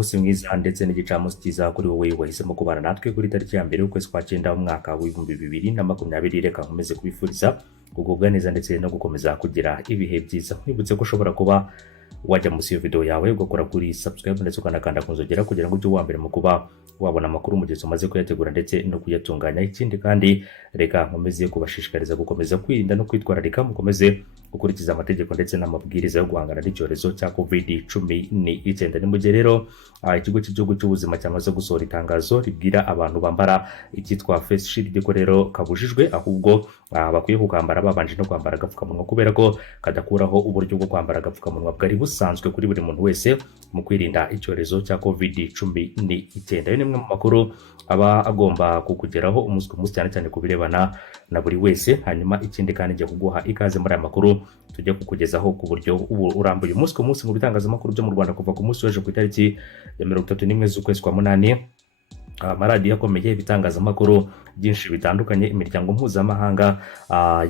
umunsi mwiza ndetse n'igicamunsi cyiza kuri wowe wahisemo kubana natwe kuri tariki ya mbere y'ukwezi kwa cyenda umwaka w'ibihumbi 2020. Reka nkomeze kubifuriza kugubwa neza ndetse no gukomeza kugira ibihe byiza. Nkwibutse ko ushobora kuba wajya munsi y'iyo video yawe ugakora kuri subscribe ndetse ukanakanda ku nzogera kugira ngo ujye uwa mbere mu kuba wabona amakuru mu gihe umaze kuyategura ndetse no kuyatunganya. Ikindi kandi reka nkomeze kubashishikariza gukomeza kwirinda no kwitwararika, mukomeze gukurikiza amategeko ndetse n'amabwiriza yo guhangana n'icyorezo cya COVID-19. Ni mu gihe rero ikigo cy'igihugu cy'ubuzima cyamaze gusohora itangazo ribwira abantu bambara icyitwa face shield ko rero kabujijwe, ahubwo bakwiye kukambara babanje no kwambara agapfukamunwa, kubera ko kadakuraho uburyo bwo kwambara agapfukamunwa bwari busanzwe kuri buri muntu wese mu kwirinda icyorezo cya COVID-19. Ayo ni imwe mu makuru aba agomba kukugeraho umunsi ku munsi, cyane cyane ku birebana na buri wese. Hanyuma ikindi kandi njya kuguha ikaze muri aya makuru tujya kukugezaho ku buryo urambuye umunsi ku munsi mu bitangazamakuru byo mu Rwanda kuva ku munsi w'ejo ku itariki ya 31 z'ukwezi kwa munani. Amaradiyo akomeye, ibitangazamakuru byinshi bitandukanye, imiryango mpuzamahanga,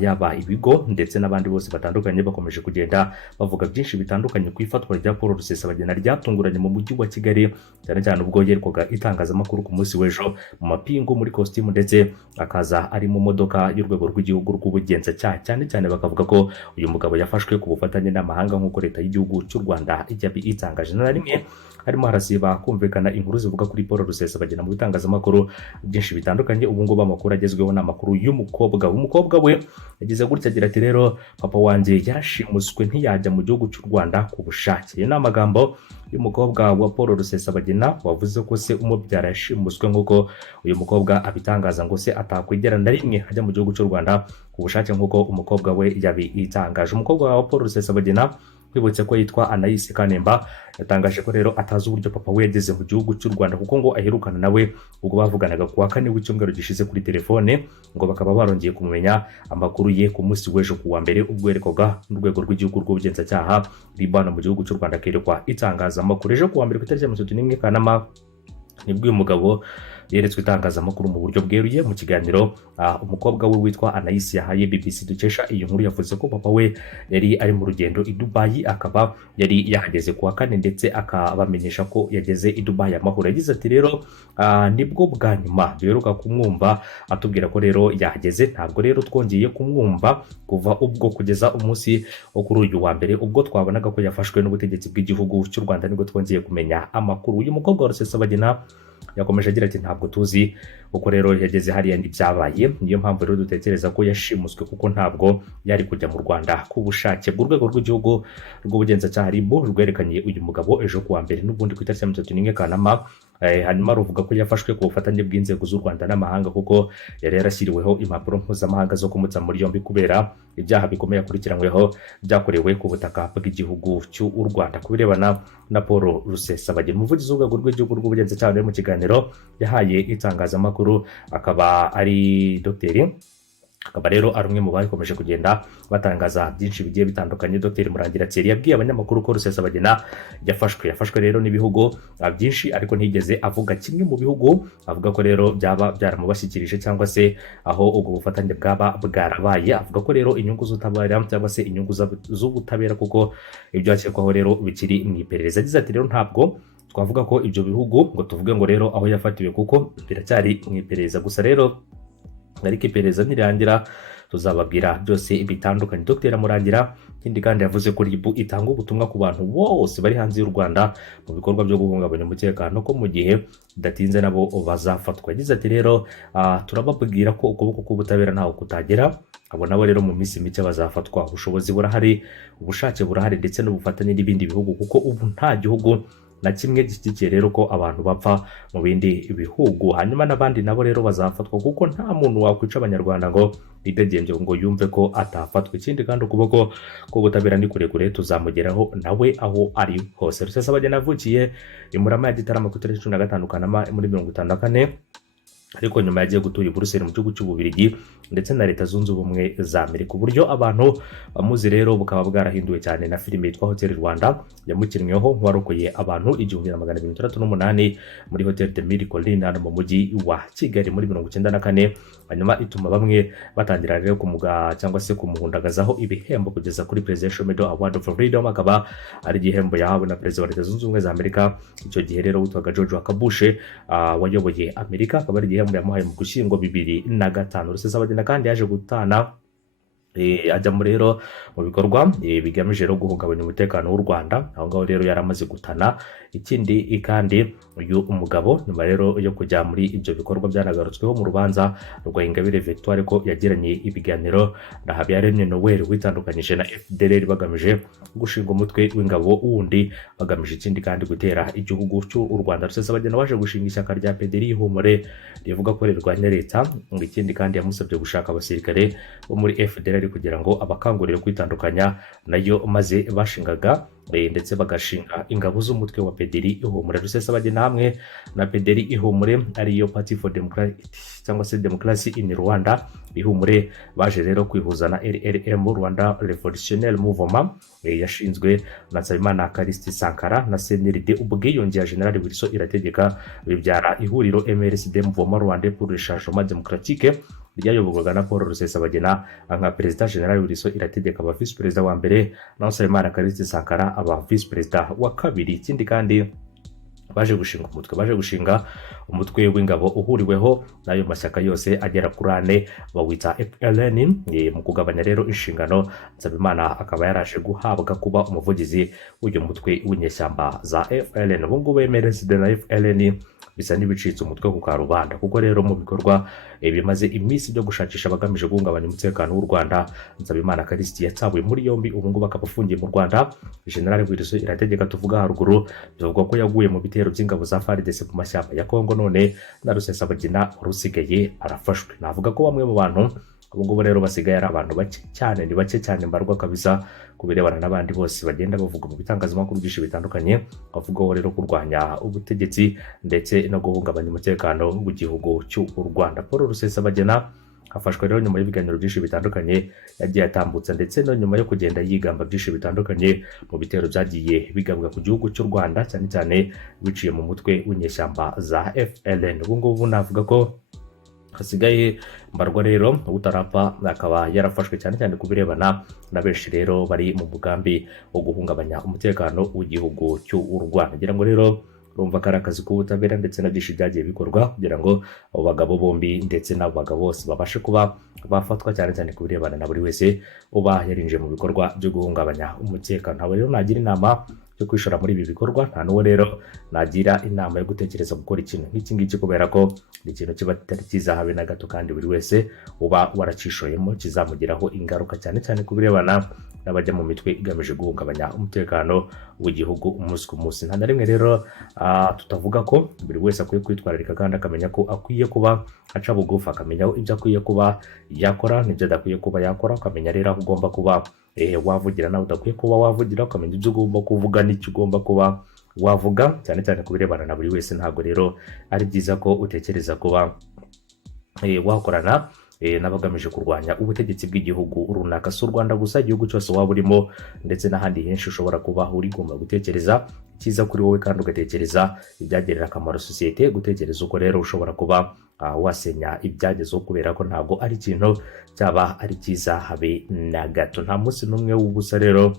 yaba ibigo ndetse n'abandi bose batandukanye bakomeje kugenda bavuga byinshi bitandukanye ku ifatwa rya Paul Rusesabagina ryatunguranye mu mujyi wa Kigali, cyane cyane ubwo yerwaga itangazamakuru ku munsi w'ejo mu mapingu, muri kositimu, ndetse akaza ari mu modoka y'urwego rw'igihugu rw'ubugenzacyaha. Cyane cyane bakavuga ko uyu mugabo yafashwe ku bufatanye n'amahanga nk'uko leta y'igihugu cy'u Rwanda itangaje. Na rimwe harimo harasiba kumvikana inkuru zivuga kuri Paul Rusesabagina mu bitangazamakuru byinshi bitandukanye. Ubu ngubu amakuru agezweho n'amakuru umukobwa we yagize gutya, agira ati rero papa wanjye yarashimuswe ntiyajya mu gihugu cy'u Rwanda ku bushake. Ni amagambo y'umukobwa wa Paul Rusesabagina wavuze ko se umubyara yashimuswe, nk'uko uyu mukobwa abitangaza, ngo se atakwigera na rimwe ajya mu gihugu cy'u Rwanda ku bushake nk'uko umukobwa we yabitangaje. Umukobwa wa Paul Rusesabagina kwibutse ko yitwa Anaïs Kanemba yatangaje ko rero atazi uburyo papa we yageze mu gihugu cy'u Rwanda, kuko ngo aherukana nawe ubwo bavuganaga ku wa 4 w'icyumweru gishize kuri telefone, ngo bakaba barongeye kumenya amakuru ye ku munsi w'ejo ku wa mbere ubwo yerekwaga n'urwego rw'igihugu rw'ubugenzacyaha ribana mu gihugu cy'u Rwanda kerekwa itangazamakuru. Ejo ku wa mbere ku itariki ya 31 Kanama nibwo uyu mugabo yeretswe itangazamakuru mu buryo bweruye. Mu kiganiro umukobwa we witwa Anaïs yahaye BBC dukesha iyi nkuru, yavuze ko papa we yari ari mu rugendo i Dubai, akaba yari yahageze ku wa 4 ndetse akabamenyesha ko yageze i Dubai amahoro. Yagize ati rero nibwo bwa nyuma duheruka kumwumva atubwira ko rero yahageze, ntabwo rero twongeye kumwumva kuva ubwo kugeza umunsi wo kuri uyu wa mbere ubwo twabonaga ko yafashwe n'ubutegetsi bw'igihugu cy'u Rwanda, nibwo twongeye kumenya amakuru. Uyu mukobwa wa Rusesabagina yakomeje agira ati ntabwo tuzi uko rero yageze hariya n'ibyabaye, niyo mpamvu rero dutekereza ko yashimuswe, kuko ntabwo yari kujya mu Rwanda ku bushake. Urwego rw'igihugu rw'ubugenzacyaha RIB rwerekanye uyu mugabo ejo ku wa mbere n'ubundi ku itariki ya 31 Kanama. Hanyuma ruvuga ko yafashwe ku bufatanye bw'inzego z'u Rwanda n'amahanga, kuko yari yarashyiriweho impapuro mpuzamahanga zo kumuta muri yombi kubera ibyaha bikomeye akurikiranyweho byakorewe ku butaka bw'igihugu cy'u Rwanda. Ku birebana na Paul Rusesabagina, umuvugizi w'urwego rw'igihugu rw'ubugenzacyaha mu kiganiro yahaye itangazamakuru akaba ari Dr. akaba rero ari umwe mu bakomeje kugenda batangaza byinshi bigiye bitandukanye. Dr. Murangira Thierry yabwiye abanyamakuru ko Rusesabagina yafashwe rero n'ibihugu byinshi, ariko ntigeze avuga kimwe mu bihugu. Avuga ko rero byaba byaramubashyikirije cyangwa se aho ubwo bufatanye bwaba bwarabaye. Avuga ko rero inyungu z'ubutabera cyangwa se inyungu z'ubutabera, kuko ibyo akekwaho rero bikiri mu iperereza. Agize ati rero ntabwo twavuga ko ibyo bihugu ngo tuvuge ngo rero aho yafatiwe, kuko biracyari mu iperereza. Gusa rero ariko iperereza nirangira tuzababwira byose bitandukanye. Dr. Murangira ikindi kandi yavuze ko RIB itanga ubutumwa ku bantu bose bari hanze y'u Rwanda mu bikorwa byo guhungabanya umutekano ko mu gihe bidatinze nabo bazafatwa. Yagize ati rero turababwira ko ukuboko k'ubutabera ntaho kutagera, abo nabo rero mu minsi mike bazafatwa. Ubushobozi burahari, ubushake burahari, ndetse n'ubufatanye n'ibindi bihugu, kuko ubu nta gihugu na kimwe gishyigikiye rero ko abantu bapfa mu bindi bihugu. Hanyuma n'abandi nabo rero bazafatwa, kuko nta muntu wakwica abanyarwanda ngo bidegembye ngo yumve ko atafatwa. Ikindi kandi ukuboko k'ubutabera ni kurekure, tuzamugeraho nawe aho ari hose. Rusesabagina avukiye i Murama ya Gitarama ku itariki 15 Kanama muri 1954. ariko nyuma yagiye gutura i Buruseli mu gihugu cy'Ububiligi ndetse na Leta Zunze Ubumwe za Amerika. Uburyo abantu bamuzi rero bukaba bwarahinduwe cyane na filime yitwa Hotel Rwanda yamukinweho warokoye abantu 1268 muri Hotel de Mille Collines hano mu mujyi wa Kigali muri 1994, hanyuma ituma bamwe batangira rero kumuga cyangwa se kumuhundagazaho ibihembo kugeza kuri Presidential Medal Award of Freedom, akaba ari igihembo yahawe na Perezida wa Leta Zunze Ubumwe za Amerika icyo gihe rero witwaga George W. Bush wayoboye Amerika, akaba ari igihembo yamuhaye mu Gushyingo 2005. Rusesabagina kandi yaje gutana ajya mu rero mu bikorwa bigamije rero guhungabanya umutekano w'u Rwanda. Aho ngaho rero yaramaze gutana. Ikindi kandi uyu umugabo nyuma rero yo kujya muri ibyo bikorwa byanagarutsweho mu rubanza rwa Ingabire Victoire ko yagiranye ibiganiro na Habiyaremye Noel witandukanyije na FDLR bagamije gushinga umutwe w'ingabo wundi bagamije ikindi kandi gutera igihugu cy'u Rwanda. Rusesabagina waje gushinga ishyaka rya PDR Ihumure rivuga ko rirwanya leta. Ikindi kandi yamusabye gushaka abasirikare bo muri FDLR kugira ngo abakangurire kwitandukanya nayo, maze bashingaga ndetse bagashinga ingabo z'umutwe wa PDR Ihumure. Rusesabagina hamwe na PDR Ihumure ariyo Party for Democracy cyangwa se Democracy in Rwanda Ihumure baje rero kwihuza na RRM Rwanda Revolutionnaire Movement yashinzwe na Nsabimana Callixte Sankara na CNRD ubwiyunge ya General Wilson Irategeka bibyara ihuriro MRCD Mouvement Rwandais pour le Changement Démocratique ryayoborwaga na Paul Rusesabagina nka Perezida General Wilson Irategeka aba Vice Perezida wa mbere na Nsabimana Callixte Sankara aba Vice Perezida wa kabiri. Ikindi kandi baje gushinga umutwe w'ingabo uhuriweho n'ayo mashyaka yose agera kuri 4 bawita FLN. Mu kugabanya rero inshingano Nsabimana akaba yaraje guhabwa kuba umuvugizi w'uyu mutwe w'inyeshyamba za FLN. Ubu ngubu MRCD na FLN bisa n'ibicitse umutwe ku karubanda, kuko rero mu bikorwa bimaze iminsi byo gushakisha abagamije guhungabanya umutekano w'u Rwanda. Nsabimana Callixte yatabuye muri yombi, ubu ngubu akaba afungiye mu Rwanda. General Wilson Irategeka tuvuga haruguru bivugwa ko yaguye mu bitero by'ingabo za FARDC ku mashyamba ya Kongo, none na Rusesabagina rusigaye arafashwe. Navuga ko bamwe mu bantu ubu ngubu rero basigaye ari abantu bake cyane, ni bake cyane mbarwa kabisa kubirebana n'abandi bose bagenda bavuga mu bitangazamakuru byinshi bitandukanye, bavugaho rero kurwanya ubutegetsi ndetse no guhungabanya umutekano w'igihugu cy'u Rwanda. Paul Rusesabagina afashwe rero nyuma y'ibiganiro byinshi bitandukanye yagiye atambutsa, ndetse no nyuma yo kugenda yigamba byinshi bitandukanye mu bitero byagiye bigabwa ku gihugu cy'u Rwanda, cyane cyane biciye mu mutwe w'inyeshyamba za FLN. Ubu ngubu navuga ko hasigaye mbarwa rero utarapfa akaba yarafashwe cyane cyane kubirebana na benshi rero bari mu mugambi wo guhungabanya umutekano w'igihugu cy'u Rwanda. Ngira ngo rero urumva ko ari akazi k'ubutabera ndetse na byinshi byagiye bikorwa kugira ngo abo bagabo bombi ndetse n'abo bagabo bose babashe kuba bafatwa, cyane cyane kubirebana na buri wese uba yarinjiye mu bikorwa byo guhungabanya umutekano. Abo rero nagira inama yo kwishora muri ibi bikorwa, nta n'uwo rero nagira inama yo gutekereza gukora ikintu nk'iki ngiki, kubera ko ni ikintu kiba kitari cyiza habe na gato, kandi buri wese uba waracishoyemo kizamugiraho ingaruka, cyane cyane kubirebana n'abajya mu mitwe igamije guhungabanya umutekano w'igihugu umunsi ku munsi. Nta na rimwe rero tutavuga ko buri wese akwiye kwitwararika kandi akamenya ko akwiye kuba aca bugufi, akamenya ibyo akwiye kuba yakora n'ibyo adakwiye kuba yakora, ukamenya rero aho ugomba kuba wavugira nawe udakwiye kuba wavugira, ukamenya ibyo ugomba kuvuga n'icyo ugomba kuba wavuga, cyane cyane kubirebana na buri wese. Ntabwo rero ari byiza ko utekereza kuba wakorana n'abagamije kurwanya ubutegetsi bw'igihugu runaka. Si u Rwanda gusa, igihugu cyose waba urimo ndetse n'ahandi henshi ushobora kuba uri ugomba gutekereza cyiza kuri wowe, kandi ugatekereza ibyagirira akamaro sosiyete, gutekereza uko rero ushobora kuba wasenya ibyagezeho, kubera ko ntabwo ari ikintu cyaba ari cyiza habe na gato. Nta munsi n'umwe w'ubusa rero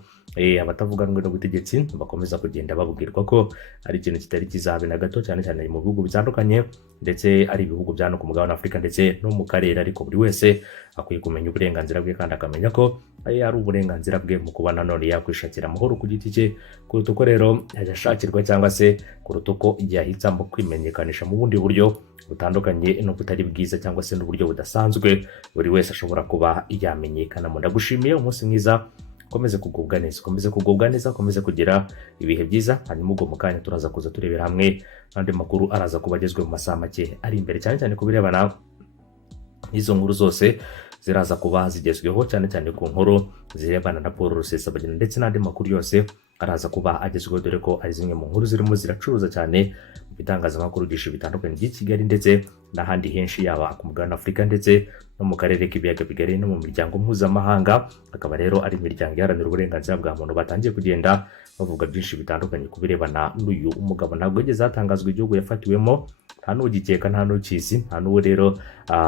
abatavuga rumwe n'ubutegetsi bakomeza kugenda babwirwa ko ari ikintu kitari cyiza habe na gato, cyane cyane mu bihugu bitandukanye ndetse ari ibihugu bya no ku mugabane Afurika ndetse no mu karere. Ariko buri wese akwiye kumenya uburenganzira bwe, kandi akamenya ko ari uburenganzira bwe mu kuba nanone yakwishakira amahoro ku giti cye, kuruta uko rero yashakirwa cyangwa se kuruta uko yahitamo kwimenyekanisha mu bundi buryo butandukanye no butari bwiza cyangwa se n'uburyo budasanzwe buri wese ashobora kuba yamenyekana. Ndagushimiye, umunsi mwiza, komeze kugubwa neza, komeze kugira ibihe byiza. Hanyuma ubwo mu kanya turaza kuza turebera hamwe n'andi makuru araza kuba agezwe mu masaha make ari imbere, cyane cyane kubirebana n'izo nkuru zose ziraza kuba zigezweho, cyane cyane ku nkuru zirebana na Paul Rusesabagina ndetse n'andi makuru yose araza kuba agezweho, dore ko ari zimwe mu nkuru zirimo ziracuruza cyane mu bitangazamakuru byinshi bitandukanye by'i Kigali ndetse n'ahandi henshi, yaba ku mugabane Afurika ndetse no mu karere k'ibiyaga bigari no mu miryango mpuzamahanga. Akaba rero ari imiryango iharanira uburenganzira bwa muntu batangiye kugenda bavuga byinshi bitandukanye ku birebana n'uyu umugabo. Ntabwo yigeze hatangazwa igihugu yafatiwemo, nta n'ugikeka, nta n'ukizi, nta n'uwo rero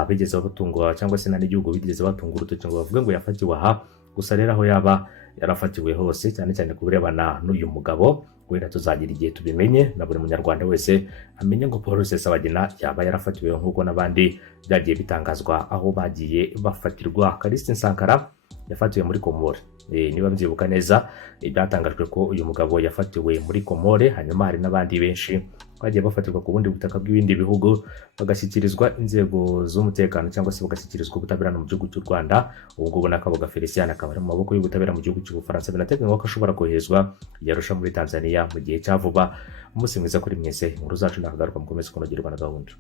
bigeze batungwa cyangwa se nta n'igihugu bigeze batunga urutoki ngo bavuge ngo yafatiwe aha. Gusa rero aho yaba yarafatiwe hose, cyane cyane ku birebana n'uyu mugabo, wenda tuzagira igihe tubimenye na buri munyarwanda wese amenye ngo Paul Rusesabagina yaba yarafatiwe nk'uko n'abandi byagiye bitangazwa aho bagiye bafatirwa. Callixte Sankara yafatiwe muri Komore. Niba mbyibuka neza, byatangajwe ko uyu mugabo yafatiwe muri Komore, hanyuma hari n'abandi benshi bagiye bafatirwa ku bundi butaka bw'ibindi bihugu bagashyikirizwa inzego z'umutekano cyangwa se bagashyikirizwa ubutabera mu gihugu cy'u Rwanda. Ubu ngubu Kabuga Felicien akaba ari mu maboko y'ubutabera mu gihugu cy'Ubufaransa, binateganywa ko ashobora koherezwa Arusha muri Tanzania mu gihe cya vuba. Umunsi mwiza kuri mwese, inkuru zacu nakagaruka, mukomeze kunogerwa na gahunda.